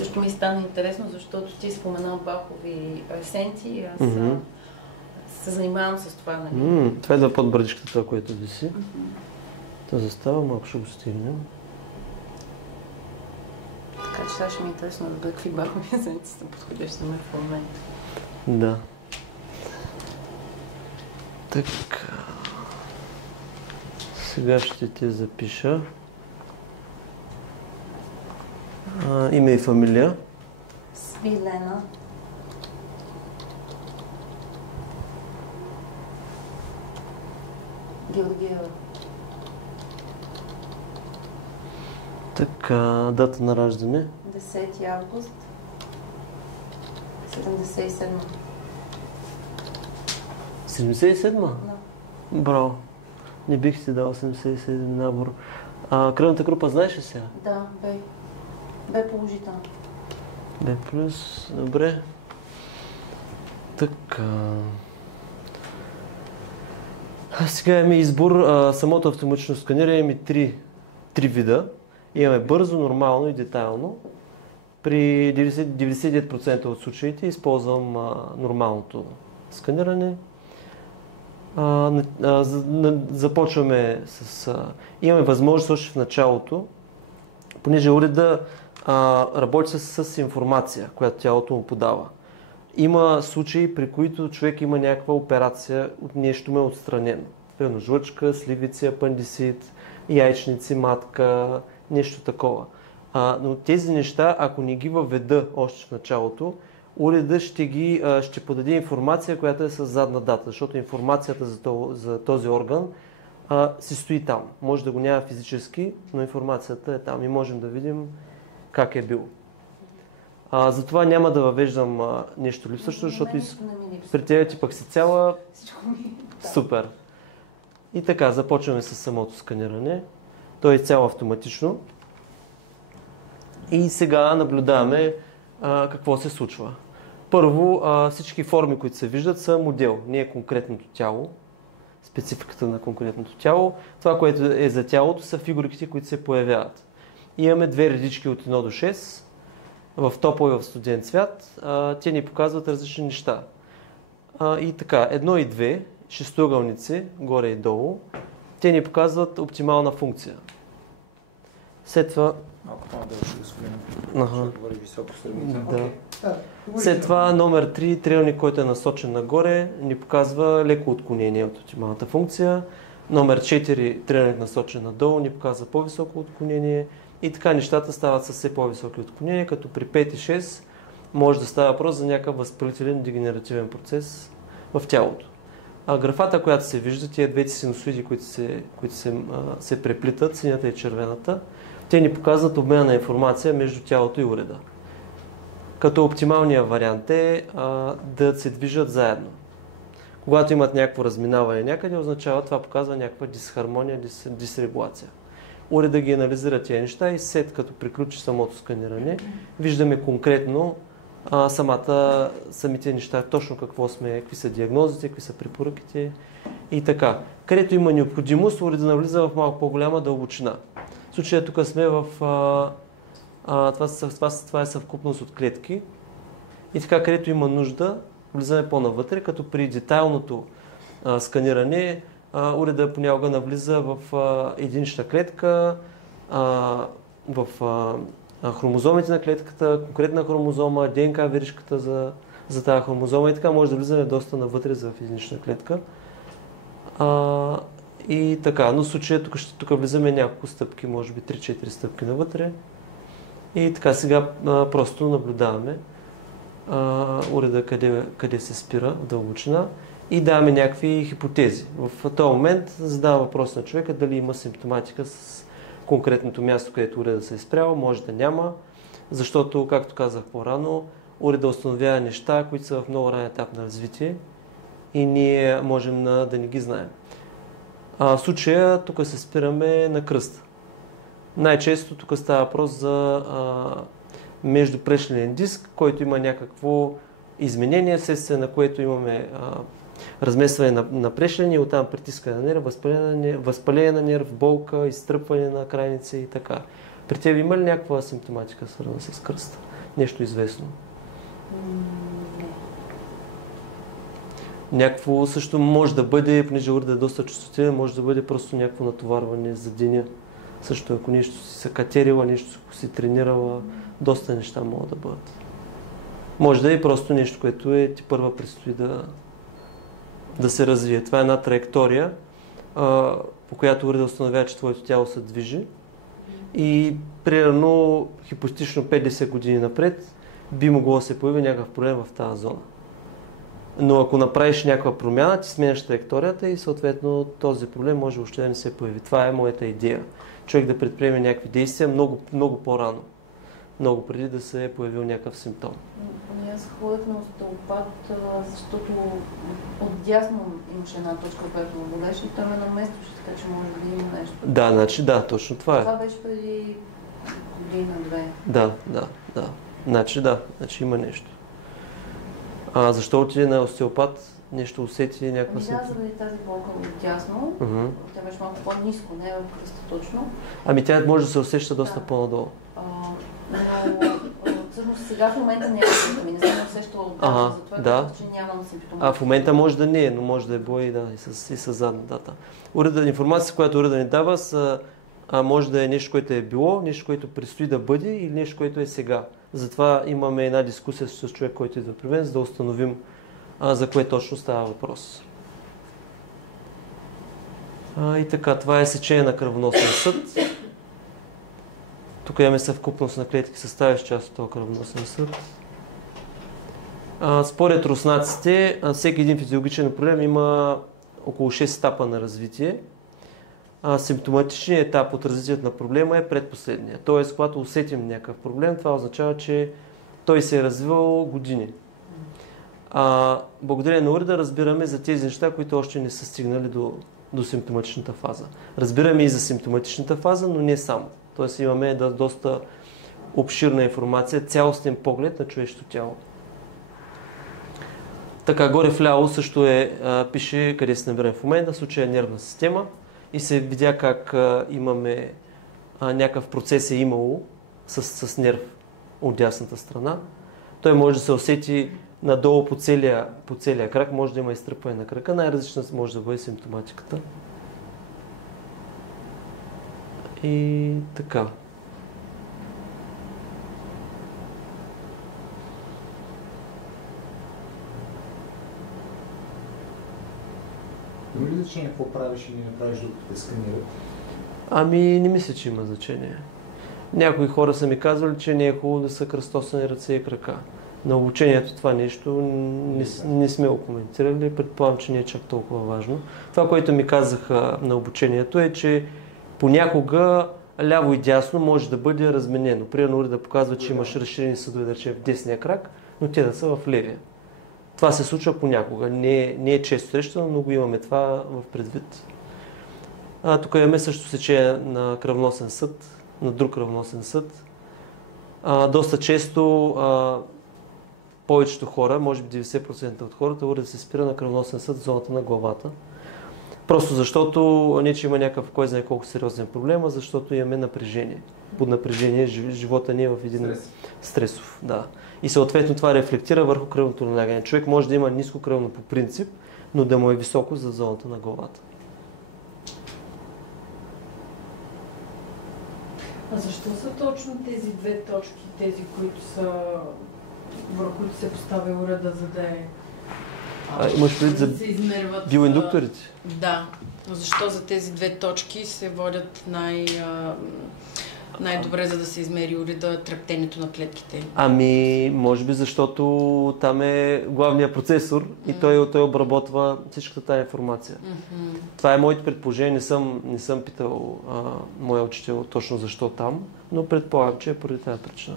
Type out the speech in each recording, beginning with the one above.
Също ми стана интересно, защото ти споменал Бахови есенции, аз се занимавам с това, нали? Това идва под брадичката, това, което виси. Та застава, малко ще го стигнем. Така че сега ще ми е интересно да бъде какви Бахови есенции са подходящи за мен в момента. Да. Така. Сега ще те запиша. Име и фамилия. Свилена. Георгиева. Така, дата на раждане. 10 август 77. 77-ма? Да. Браво. Не бих си дал 77 набор. Кръвната група знаеш ли сега? Да, Б положително. Б плюс, добре. Така. Сега имаме избор. Самото автоматично сканиране имаме три вида. Имаме бързо, нормално и детайлно. При 99% от случаите използвам нормалното сканиране. Започваме с... Имаме възможност още в началото, понеже уреда работи с информация, която тялото му подава. Има случаи, при които човек има някаква операция, от нещо му е отстранено. Примерно жлъчка, сливици, апандисит, яйчници, матка, нещо такова. Но тези неща, ако не ги въведа още в началото, уреда ще подаде информация, която е с задна дата, защото информацията за този орган си стои там. Може да го няма физически, но информацията е там и можем да видим как е бил. Затова няма да въвеждам нещо липсващо, защото при тебе ти пък си цяла. Супер. И така, започваме с самото сканиране. То е цяло автоматично. И сега наблюдаваме какво се случва. Първо, всички форми, които се виждат, са модел, не е конкретното тяло, спецификата на конкретното тяло. Това, което е за тялото, са фигурите, които се появяват. Имаме две редички от 1 до 6, в топъл и в студен цвят. Те ни показват различни неща. И така, 1 и 2, шестоъгълници, горе и долу, те ни показват оптимална функция. След това... Малко по-надълго ще го свалим, защото говори високо сравнително. Да. След това номер 3, триъгълник, който е насочен нагоре, ни показва леко отклонение от оптималната функция. Номер 4, триъгълник насочен надолу, ни показва по-високо отклонение. И така нещата стават със все по-високи отклонения, като при 5 и 6 може да става въпрос за някакъв възпалителен дегенеративен процес в тялото. Графата, която се вижда, тия двете синусоиди, които се преплитат, синята и червената, те ни показват обмена на информация между тялото и уреда. Като оптималният вариант е да се движат заедно. Когато имат някакво разминаване някъде, означава това показва някаква дисхармония, дисрегулация. Уреда ги анализира тези неща и след като приключи самото сканиране, виждаме конкретно самите неща, точно какви са диагнозите, какви са препоръките и така. Където има необходимост, уреда навлиза в малко по-голяма дълбочина. В случая тук сме в... това е съвкупност от клетки. И така, където има нужда, влизаме по-навътре, като при детайлното сканиране уреда понякога навлиза в единична клетка, в хромозомите на клетката, конкретна хромозома, ДНК верижката за тази хромозома и така може да влизаме доста навътре за единична клетка. И така, но в случая тук влизаме няколко стъпки, може би 3-4 стъпки навътре. И така, сега просто наблюдаваме уреда къде се спира в дълбочина и даваме някакви хипотези. В този момент задава въпрос на човека дали има симптоматика с конкретното място, където уреда се е спрял, може да няма, защото, както казах по-рано, уреда установява неща, които са в много ранен етап на развитие и ние можем да не ги знаем. В случая тук се спираме на кръста. Най-често тук става въпрос за междупрешленен диск, който има някакво изменение, вследствие на което имаме разместване на прешлени, оттам притискане на нерв, възпаление на нерв, болка, изтръпване на крайници и така. При теб има ли някаква симптоматика свързана с кръста? Нещо известно. Не. Някакво също може да бъде, понеже уреда е доста чувствителен, може да бъде просто някакво натоварване за деня. Също ако нещо си се катерила, нещо си тренирала, доста неща могат да бъдат. Може да е просто нещо, което ти първа предстои да се развие. Това е една траектория, по която уреда установява, че твоето тяло се движи и примерно хипотетично 50 години напред би могло да се появи някакъв проблем в тази зона. Но ако направиш някаква промяна, ти сменяш траекторията и съответно този проблем може въобще да не се появи. Това е моята идея. Човек да предприеме някакви действия много, много по-рано. Много преди да се е появил някакъв симптом. Аз ходех на остеопат, защото отдясно имаше една точка, която ме болеше и той ме наместваше, така че може да има нещо. Да, значи да, точно това е. Това беше преди година-две. Да. Значи има нещо. Защо отиде на остеопат? Нещо усети някаква симптом? Да, заради тази болка отдясно. Тя беше малко по-ниско, не е в кръста точно. Тя може да се усеща доста по-надолу. Но всъщност сега в момента няма симптоми, не съм усещала отдавна, затова казах, че нямам симптоми. В момента може да не е, но може да е било и с задна дата. Информация, която уреда ни дава, може да е нещо, което е било, нещо, което предстои да бъде или нещо, което е сега. Затова имаме една дискусия с човек, който идва при мен, за да установим за кое точно става въпрос. И така, това е сечение на кръвоносен съд. Тук имаме съвкупност на клетки, съставящ част от този кръвоносен съд. Според руснаците, всеки един физиологичен проблем има около 6 етапа на развитие. Симптоматичният етап от развитието на проблема е предпоследния. Тоест, когато усетим някакъв проблем, това означава, че той се е развивал години. Благодарение на уреда разбираме за тези неща, които още не са стигнали до симптоматичната фаза. Разбираме и за симптоматичната фаза, но не само. Тоест имаме доста обширна информация, цялостен поглед на човешкото тяло. Така, горе вляво също пише къде се намираме в момента, в случая нервна система и се видя как имаме някакъв процес имало с нерв от дясната страна. Той може да се усети надолу по целия крак, може да има изтръпване на крака, най-различна може да бъде симптоматиката. И така. Има ли значение какво правиш или не правиш, докато те сканират? Не мисля, че има значение. Някои хора са ми казвали, че не е хубаво да са кръстосани ръце и крака. На обучението това нещо не сме го коментирали, предполагам, че не е чак толкова важно. Това, което ми казаха на обучението е, че понякога ляво и дясно може да бъде разменено. Примерно да показва, че имаш разширени съдове, да речем в десния крак, но те да са в левия. Това се случва понякога. Не е често срещано, но го имаме това в предвид. Тук имаме също сечение на кръвоносен съд, на друг кръвоносен съд. Доста често повечето хора, може би 90% от хората, уреда се спира на кръвоносен съд в зоната на главата. Просто защото не че има някакъв кой знае колко сериозен проблем, а защото имаме напрежение. Под напрежение живота ни е в един стресов. Да. И съответно това рефлектира върху кръвното налягане. Човек може да има ниско кръвно по принцип, но да му е високо за зоната на главата. Защо са точно тези две точки, тези, върху които се поставя уреда, за да е... Имаш предвид за биоиндукторите? Да. Но защо за тези две точки се водят най-добре, за да се измери уреда трептенето на клетките? Може би защото там е главният процесор и той обработва всичката тази информация. Това е моето предположение, не съм питал моя учител точно защо там, но предполагам, че е поради тази причина.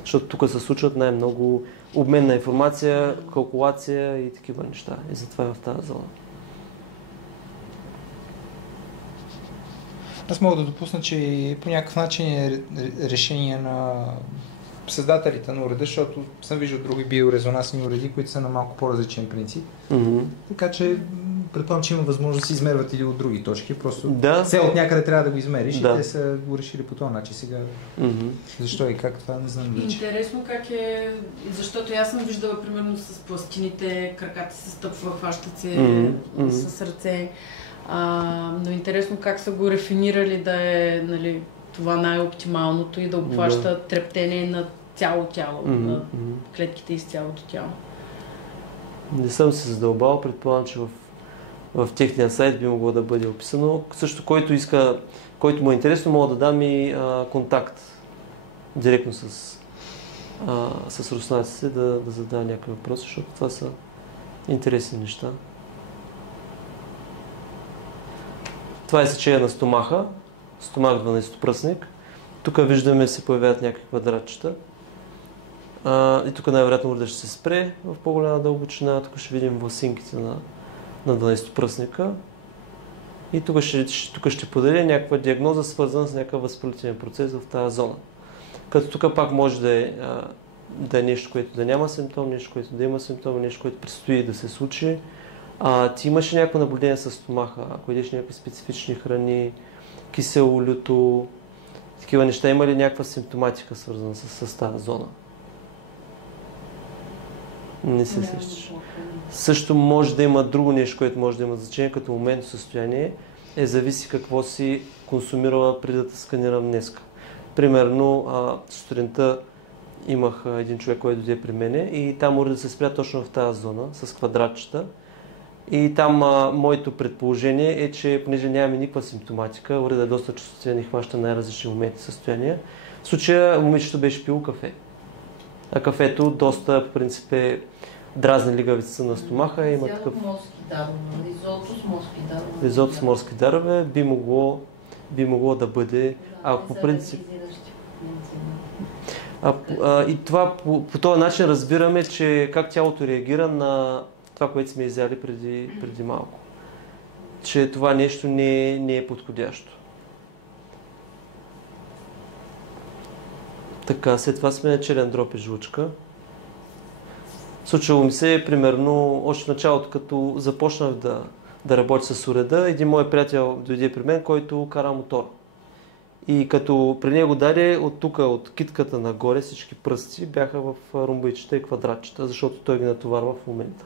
Защото тук се случват най-много обмен на информация, калкулация и такива неща. И затова е в тази зона. Аз мога да допусна, че по някакъв начин е решение създателите на уреда, защото съм виждал други биорезонансни уреди, които са на малко по-различен принцип. Така че предполагам, че има възможност да се измерват или от други точки. Просто все от някъде трябва да го измериш и те са го решили по този начин. Сега защо и как това не знам вече. Интересно как е, защото аз съм виждала примерно с пластините, краката се стъпва, хващат се с ръце. Но интересно как са го рефинирали да е, нали, това най-оптималното и да обхваща трептение на цяло тяло, на клетките из цялото тяло. Не съм се задълбал, предполагам, че в техния сайт би могло да бъде описано. Също който му е интересно, мога да дам и контакт директно с руснаците да задава някакви въпроси, защото това са интересни неща. Това е сечение на стомаха, стомах 12-пръстник. Тук виждаме се появяват някакви квадратчета. И тук най-вероятно уреда ще се спре в по-голяма дълбочина. Тук ще видим власинките на 12-пръстника. И тук ще подаде някаква диагноза, свързана с някакъв възпалителен процес в тази зона. Като тук пак може да е нещо, което да няма симптом, нещо, което да има симптом, нещо, което предстои да се случи. Ти имаш някакво наблюдение с стомаха, ако идеш някакви специфични храни, кисело, люто, такива неща, има ли някаква симптоматика, свързана с тази зона? Не се сещаш. Също може да има друго нещо, което може да има значение, като моментно състояние, зависи какво си консумирала преди да те сканирам днеска. Примерно, сутринта имах един човек, който дойде при мене и там уреда се спря точно в тази зона, с квадратчета. И там моето предположение е, че понеже нямаме никаква симптоматика, уреда е доста чувствителен и хваща най-различни моменти и състояния. В случая момичето беше пило кафе. А кафето доста, по принцип, дразни лигавицата на стомаха. Има такъв... Ризото с морски дарове би могло да бъде, по принцип... И това по този начин разбираме, че как тялото реагира на това, което сме изяли преди малко. Че това нещо не е подходящо. Така, след това сме на черен дроб и жлъчка. Случило ми се, примерно, още в началото, като започнах да работя с уреда, един мой приятел дойде при мен, който кара мотор. И като при него даде от тук, от китката нагоре, всички пръсти бяха в ромбойчета и квадратчета, защото той ги натоварва в момента.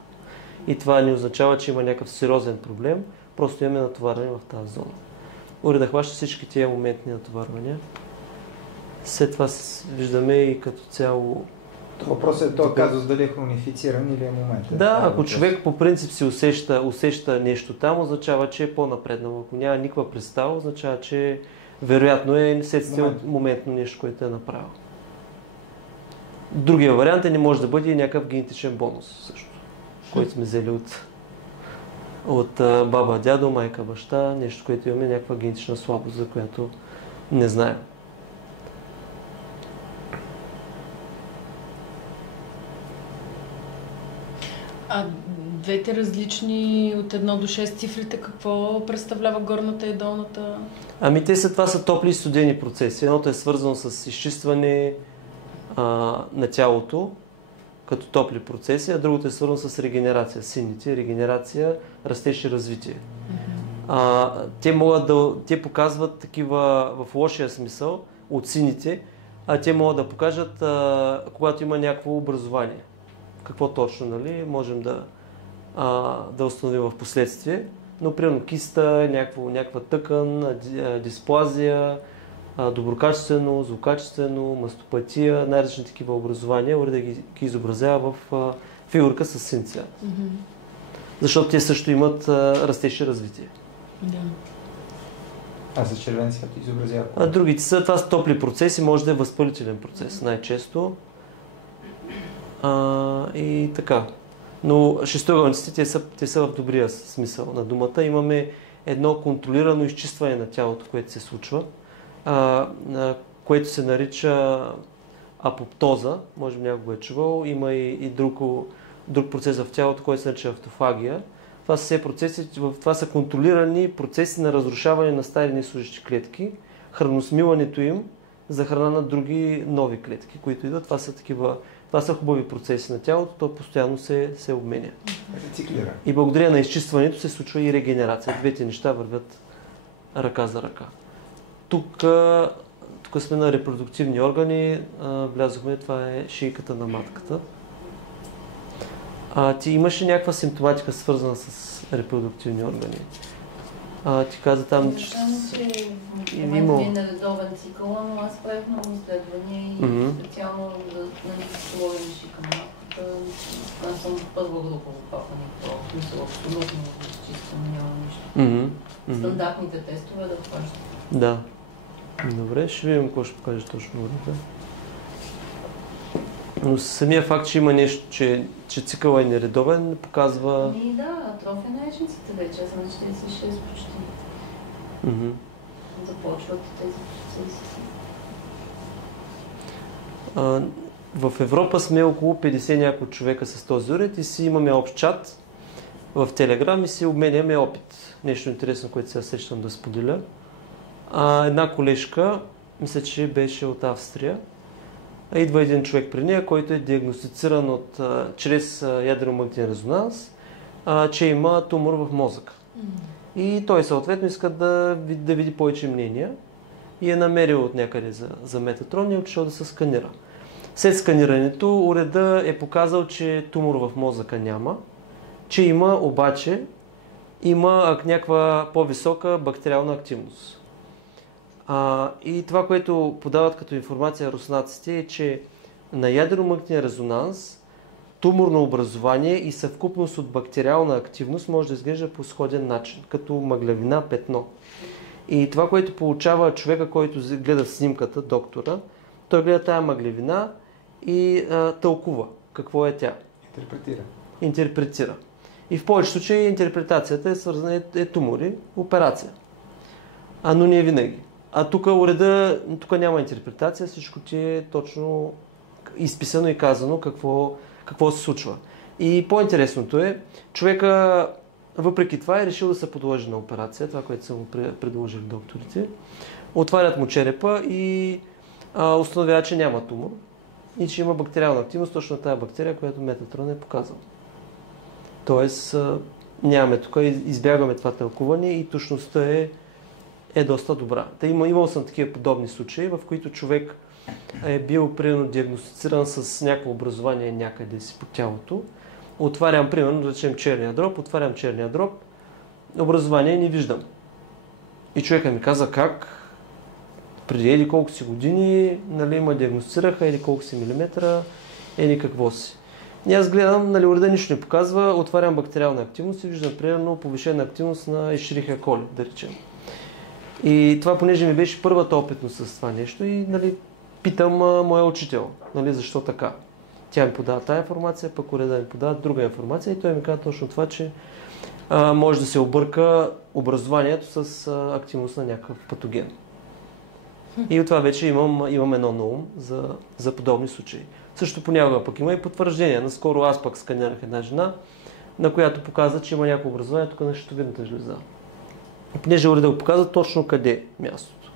И това не означава, че има някакъв сериозен проблем, просто имаме натоварване в тази зона. Уреда хваща всички тия моментни натоварвания. След това виждаме и като цяло... Въпросът е този казус дали е хронифициран или е моментен. Да, ако човек по принцип си усеща нещо там, означава, че е по-напреднал. Ако няма никаква представа, означава, че вероятно е следствие от моментно нещо, което е направил. Другия вариант не може да бъде някакъв генетичен бонус също, който сме взели от баба, дядо, майка, баща, нещо, което имаме някаква генетична слабост, за която не знаем. Двете различни от 1 до 6 цифрите, какво представлява горната и долната? Това са топли и студени процеси. Едното е свързано с изчистване на тялото, като топли процеси, а другото е свързано с регенерация. Сините, регенерация, растеж и развитие. Те показват такива в лошия смисъл от сините, те могат да покажат когато има някакво образование. Какво точно, нали, можем да установим в последствие. Но, примерно, киста, някаква тъкан, дисплазия, доброкачествено, злокачествено, мастопатия, най-различни такива образования, уреда ги изобразява в фигурка с син цвят. Защото те също имат растеж и развитие. Да. А за червен цвят изобразява? Другите това са топли процеси, може да е възпалителен процес най-често. И така. Но шестоъгълниците, те са в добрия смисъл на думата. Имаме едно контролирано изчистване на тялото, което се случва, което се нарича апоптоза, може би някой е чувал. Има и друг процес в тялото, който се нарича автофагия. Това са все процеси, това са контролирани процеси на разрушаване на стари неслужещи клетки, храносмилането им за храна на други нови клетки, които идват. Това са хубави процеси на тялото, то постоянно се обменя. Рециклира. И благодарение на изчистването се случва и регенерация. Двете неща вървят ръка за ръка. Тук сме на репродуктивни органи, влязохме, това е шийката на матката. Ти имаш ли някаква симптоматика, свързана с репродуктивни органи? Ти каза там, че... В момента е нередовен цикъл, но аз правих много изследвания и специално да сложим шийка на матката. Аз съм първа група в папа никакво. Абсолютно изчистено, няма нищо. Стандартните тестове да хващат. Да. Добре, ще видим какво ще покажеш точно уредът. Но самия факт, че има нещо, че цикъл е нередовен, не показва... Да, атрофия на яйчниците вече, аз съм на 46 почти. Започват тези процеси. В Европа сме около 50 няколко човека с този уред и си имаме общ чат в Телеграм и си обменяме опит. Нещо интересно, което сега срещам да споделя. Една колежка, мисля, че беше от Австрия, идва един човек при нея, който е диагностициран чрез ядро-магнитен резонанс, че има тумор в мозъка. И той съответно иска да види повече мнения и е намерил от някъде за метатрон и е отишъл да се сканира. След сканирането уреда е показал, че тумор в мозъка няма, че има някаква по-висока бактериална активност. И това, което подават като информация руснаците е, че на ядро-магнитен резонанс туморно образование и съвкупност от бактериална активност може да изглежда по сходен начин, като мъглявина, петно. И това, което получава човека, който гледа снимката, доктора, той гледа тая мъглявина и тълкува какво е тя. Интерпретира. И в повечето случаи интерпретацията е свързана е тумори, операция. Но не е винаги. Тук няма интерпретация, всичко ти е точно изписано и казано какво се случва. И по-интересното е, човека въпреки това е решил да се подложи на операция, това, което са му предложили докторите. Отварят му черепа и установява, че няма тумор и че има бактериална активност, точно тази бактерия, която метатрон е показал. Тоест, нямаме тук, избягваме това тълкуване и точността е доста добра. Имал съм такива подобни случаи, в които човек е бил примерно диагностициран с някакво образование някъде си по тялото. Отварям, примерно, да речем черния дроб, образование не виждам. И човека ми каза как преди еди колко си години, ма диагностицираха, еди колко си милиметра, еди какво си. И аз гледам, уреда нищо не показва, отварям бактериална активност и виждам примерно повишена активност на Escherichia coli, да речем. И това, понеже ми беше първата опитност с това нещо и питам моя учител, защо така. Тя ми подава тая информация, пък уреда ми подава друга информация и той ми каза точно това, че може да се обърка образованието с активност на някакъв патоген. И от това вече имам едно на ум за подобни случаи. Също понякога пък има и потвърждения. Наскоро аз пък сканирах една жена, на която показа, че има някакво образование тук на щитовидната жлеза. И понеже уреда го показва точно къде е мястото.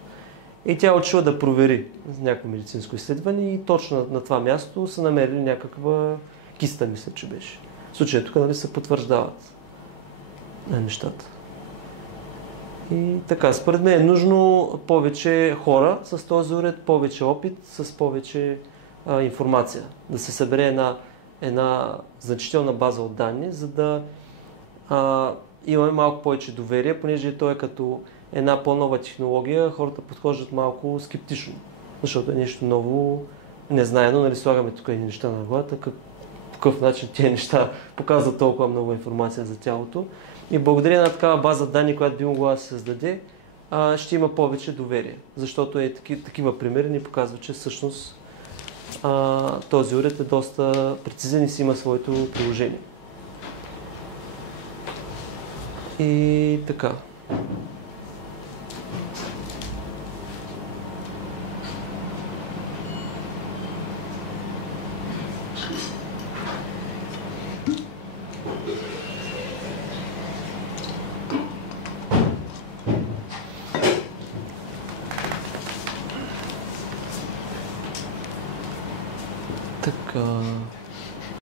И тя отишла да провери някакво медицинско изследване и точно на това място са намерили някаква киста, мисля, че беше. В случая тук се потвърждават нещата. И така, според мен е нужно повече хора с този уред, повече опит, с повече информация. Да се събере една значителна база от данни, за да имаме малко повече доверие, понеже той е като една по-нова технология, хората подхождат малко скептично, защото е нещо ново, незнаено, слагаме тук едни неща на главата, по какъв начин тези неща показват толкова много информация за тялото. И благодарение на такава база данни, която би могла да се създаде, ще има повече доверие, защото такива примери ни показват, че всъщност този уред е доста прецизен и си има своето приложение. И така.